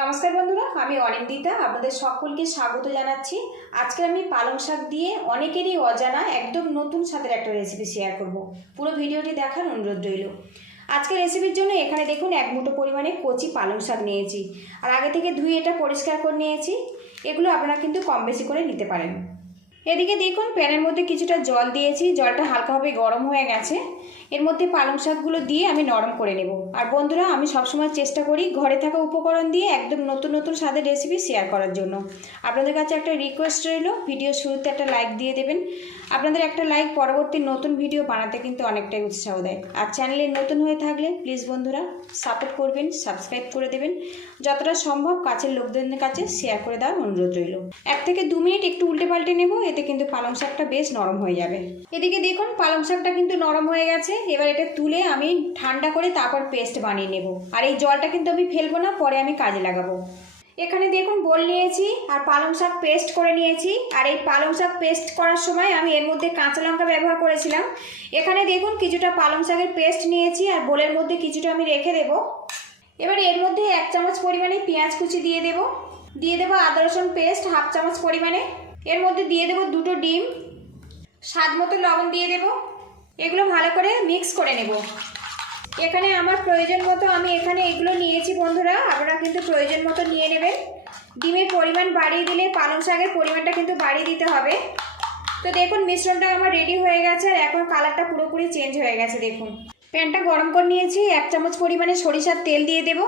নমস্কার বন্ধুরা, আমি অনিন্দিতা আপনাদের সকলকে স্বাগত জানাচ্ছি। আজকে আমি পালং শাক দিয়ে অনেকেরই অজানা একদম নতুন স্বাদের একটা রেসিপি শেয়ার করব। পুরো ভিডিওটি দেখার অনুরোধ রইল। আজকে রেসিপির জন্য এখানে দেখুন 1 মুঠো পরিমাণে কচি পালং শাক নিয়েছি, আর আগে থেকে ধুয়ে এটা পরিষ্কার করে নিয়েছি। এগুলো আপনারা কিন্তু কম বেশি করে নিতে পারেন। এদিকে দেখুন প্যানের মধ্যে কিছুটা জল দিয়েছি, জলটা হালকাভাবে গরম হয়ে গেছে। এর মধ্যে পালং শাকগুলো দিয়ে আমি নরম করে নেব। আর বন্ধুরা, আমি সবসময় চেষ্টা করি ঘরে থাকা উপকরণ দিয়ে একদম নতুন নতুন স্বাদের রেসিপি শেয়ার করার জন্য। আপনাদের কাছে একটা রিকোয়েস্ট রইল, ভিডিও শুরুতে একটা লাইক দিয়ে দেবেন। আপনাদের একটা লাইক পরবর্তী নতুন ভিডিও বানাতে কিন্তু অনেকটাই উৎসাহ দেয়। আর চ্যানেলে নতুন হয়ে থাকলে প্লিজ বন্ধুরা সাপোর্ট করবেন, সাবস্ক্রাইব করে দেবেন। যতটা সম্ভব কাছের লোকজনের কাছে শেয়ার করে দেওয়ার অনুরোধ রইল। 1 থেকে 2 মিনিট একটু উল্টে পাল্টে নেব, এতে কিন্তু পালং শাকটা বেশ নরম হয়ে যাবে। এদিকে দেখুন পালং শাকটা কিন্তু নরম হয়ে গেছে। এবার এটা তুলে আমি ঠান্ডা করে তারপর পেস্ট বানিয়ে নেব। আর এই জলটা কিন্তু আমি ফেলবো না, পরে আমি কাজে লাগাবো। এখানে দেখুন বোল নিয়েছি আর পালং শাক পেস্ট করে নিয়েছি। আর এই পালং শাক পেস্ট করার সময় আমি এর মধ্যে কাঁচা লঙ্কা ব্যবহার করেছিলাম। এখানে দেখুন কিছুটা পালং শাকের পেস্ট নিয়েছি আর বোলের মধ্যে কিছুটা আমি রেখে দেব। এবার এর মধ্যে 1 চামচ পরিমাণে পেঁয়াজ কুচি দিয়ে দেব আদা রসুন পেস্ট 1/2 চামচ পরিমাণে। এর মধ্যে দিয়ে দেব 2টো ডিম, স্বাদ মতো লবণ দিয়ে দেব। এগুলো ভালো করে মিক্স করে নেব। এখানে আমার প্রয়োজন মতো আমি এখানে এগুলো নিয়েছি বন্ধুরা, আপনারা কিন্তু প্রয়োজন মতো নিয়ে নেবেন। ডিমের পরিমাণ বাড়িয়ে দিলে পালং শাকের পরিমাণটা কিন্তু বাড়িয়ে দিতে হবে। তো দেখুন মিশ্রণটা আমার রেডি হয়ে গেছে আর এখন কালারটা পুরোপুরি চেঞ্জ হয়ে গেছে। দেখুন প্যানটা গরম করে নিয়েছি, 1 চামচ পরিমাণে সরিষার তেল দিয়ে দেব।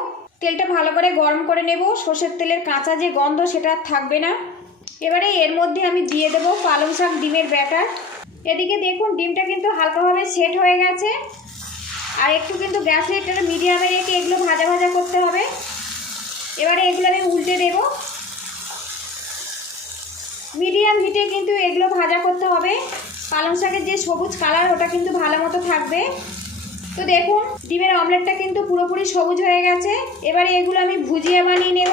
তেলটা ভালো করে গরম করে নেব, সরষের তেলের কাঁচা যে গন্ধ সেটা থাকবে না। এবারে এর মধ্যে আমি দিয়ে দেব পালং শাক ডিমের ব্যাটার। এদিকে দেখুন ডিমটা কিন্তু হালকাভাবে সেট হয়ে গেছে। আর একটু কিন্তু গ্যাসে একটা মিডিয়ামে রেখে এগুলো ভাজা ভাজা করতে হবে। এবারে এগুলো আমি উল্টে দেব। মিডিয়াম হিটে কিন্তু এগুলো ভাজা করতে হবে। পালং শাকের যে সবুজ কালার ওটা কিন্তু ভালো মতো থাকবে। তো দেখুন ডিমের অমলেটটা কিন্তু পুরোপুরি সবুজ হয়ে গেছে। এবারে এগুলো আমি ভুজিয়া বানিয়ে নেব।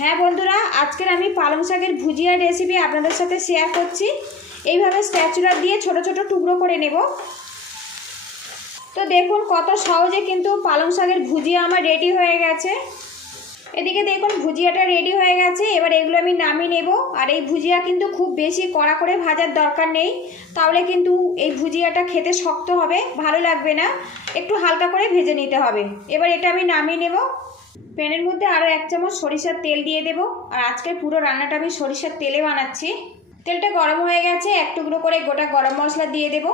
হ্যাঁ বন্ধুরা, আজকের আমি পালং শাকের ভুজিয়ার রেসিপি আপনাদের সাথে শেয়ার করছি। এইভাবে স্প্যাচুলা দিয়ে ছোট ছোট টুকরো করে নেব। তো দেখুন কত সহজে কিন্তু পালং শাকের ভুজিয়া আমার রেডি হয়ে গেছে। এদিকে দেখুন ভুজিয়াটা রেডি হয়ে গেছে। এবার এগুলো আমি নামিয়ে নেব। আর এই ভুজিয়া কিন্তু খুব বেশি কড়া করে ভাজার দরকার নেই, তাহলে কিন্তু এই ভুজিয়াটা খেতে শক্ত হবে, ভালো লাগবে না। একটু হালকা করে ভেজে নিতে হবে। এবার এটা আমি নামিয়ে নেব। প্যানের মধ্যে আরও 1 চামচ সরিষার তেল দিয়ে দেব। আর আজকে পুরো রান্নাটা আমি সরিষার তেলে বানাচ্ছি। তেলটা গরম হয়ে গেছে, 1 টুকরো করে গোটা গরম মশলা দিয়ে দেব।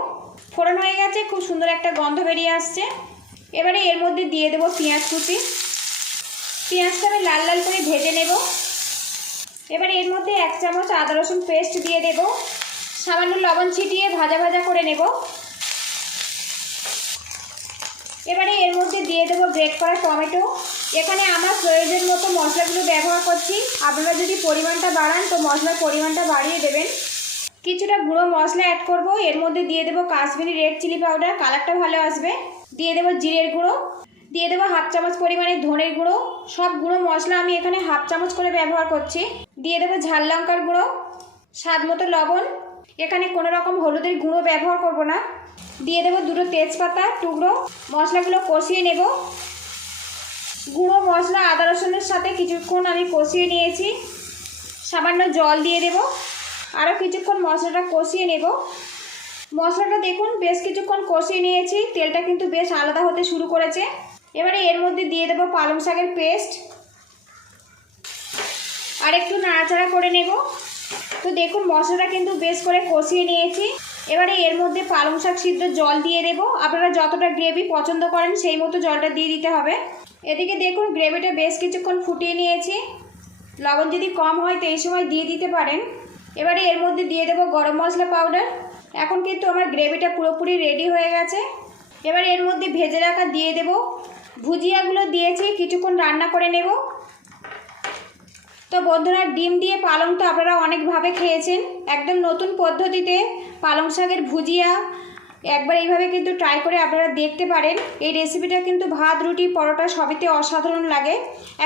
ফোড়ন হয়ে গেছে, খুব সুন্দর একটা গন্ধ বেরিয়ে আসছে। এবারে এর মধ্যে দিয়ে দেব পেঁয়াজ কুচি। পেঁয়াজটা আমি লাল লাল করে ভেজে নেব। এবারে এর মধ্যে 1 চামচ আদা রসুন পেস্ট দিয়ে দেব। সামান্য লবণ ছিটিয়ে ভাজা ভাজা করে নেব। এবারে এর মধ্যে দিয়ে দেব গ্রেট করা টমেটো। এখানে আমার প্রয়োজন মতো মশলাগুলো ব্যবহার করছি। আপনারা যদি পরিমাণটা বাড়ান তো মশলার পরিমাণটা বাড়িয়ে দেবেন। কিছুটা গুঁড়ো মশলা অ্যাড করব। এর মধ্যে দিয়ে দেব কাশ্মীরি রেড চিলি পাউডার, কালারটা ভালো আসবে। দিয়ে দেব জিরের গুঁড়ো, দিয়ে দেব 1/2 চামচ পরিমাণে ধনের গুঁড়ো। সব গুঁড়ো মশলা আমি এখানে 1/2 চামচ করে ব্যবহার করছি। দিয়ে দেব ঝাল লঙ্কার গুঁড়ো, স্বাদ মতো লবণ। এখানে কোনো রকম হলুদের গুঁড়ো ব্যবহার করব না। দিয়ে দেব 2টো তেজপাতা টুকরো। মশলাগুলো কষিয়ে নেব। গুঁড়ো মশলা আদা রসুনের সাথে কিছুক্ষণ আমি কষিয়ে নিয়েছি। সামান্য জল দিয়ে দেব। আরও কিছুক্ষণ মশলাটা কষিয়ে নেব। মশলাটা দেখুন বেশ কিছুক্ষণ কষিয়ে নিয়েছি, তেলটা কিন্তু বেশ আলাদা হতে শুরু করেছে। এবারে এর মধ্যে দিয়ে দেব পালং শাকের পেস্ট আর একটু নাড়াচাড়া করে নেব। তো দেখুন মশলাটা কিন্তু বেশ করে কষিয়ে নিয়েছি। এবারে এর মধ্যে পালং শাক সিদ্ধ জল দিয়ে দেব। আপনারা যতটা গ্রেভি পছন্দ করেন সেই মতো জলটা দিয়ে দিতে হবে। এদিকে দেখুন গ্রেভিটা বেশ কিছুক্ষণ ফুটিয়ে নিয়েছি। লবণ যদি কম হয় তো এই সময় দিয়ে দিতে পারেন। এবারে এর মধ্যে দিয়ে দেব গরম মশলা পাউডার। এখন কিন্তু আমার গ্রেভিটা পুরোপুরি রেডি হয়ে গেছে। এবার এর মধ্যে ভেজে রাখা দিয়ে দেব। ভুজিয়াগুলো দিয়েছি, কিছুক্ষণ রান্না করে নেব। তো বন্ধুরা, ডিম দিয়ে পালং তো আপনারা অনেকভাবে খেয়েছেন। একদম নতুন পদ্ধতিতে পালং শাকের ভুজিয়া একবার এইভাবে কিন্তু ট্রাই করে আপনারা দেখতে পারেন। এই রেসিপিটা কিন্তু ভাত রুটি পরোটা সবেতে অসাধারণ লাগে।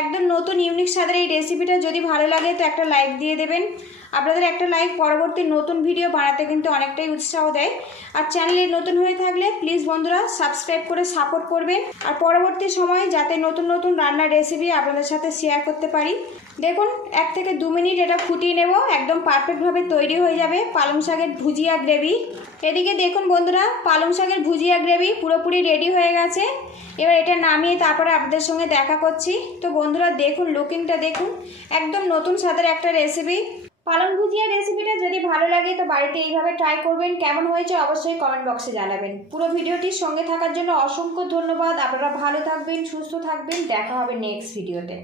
একদম নতুন ইউনিক স্বাদের এই রেসিপিটা যদি ভালো লাগে তো একটা লাইক দিয়ে দেবেন। আপনাদের একটা লাইক পরবর্তী নতুন ভিডিও বানাতে কিন্তু অনেকটাই উৎসাহ দেয়। আর চ্যানেলে নতুন হয়ে থাকলে প্লিজ বন্ধুরা সাবস্ক্রাইব করে সাপোর্ট করবেন, আর পরবর্তী সময়ে যাতে নতুন নতুন রান্নার রেসিপি আপনাদের সাথে শেয়ার করতে পারি। দেখুন 1 থেকে 2 মিনিট এটা ফুটিয়ে নেব, একদম পারফেক্টভাবে তৈরি হয়ে যাবে পালং শাকের ভুজিয়া গ্রেভি। এদিকে দেখুন বন্ধুরা, পালং শাকের ভুজিয়া গ্রেভি পুরোপুরি রেডি হয়ে গেছে। এবার এটা নামিয়ে তারপরে আপনাদের সঙ্গে দেখা করছি। তো বন্ধুরা দেখুন, লুকিংটা দেখুন, একদম নতুন স্বাদের একটা রেসিপি। পালং ভুজিয়া রেসিপিটা যদি ভালো লাগে তো বাড়িতে এইভাবে ট্রাই করবেন। কেমন হয়েছে অবশ্যই কমেন্ট বক্সে জানাবেন। পুরো ভিডিওটির সঙ্গে থাকার জন্য অসংখ্য ধন্যবাদ। আপনারা ভালো থাকবেন, সুস্থ থাকবেন, দেখা হবে নেক্সট ভিডিওতে।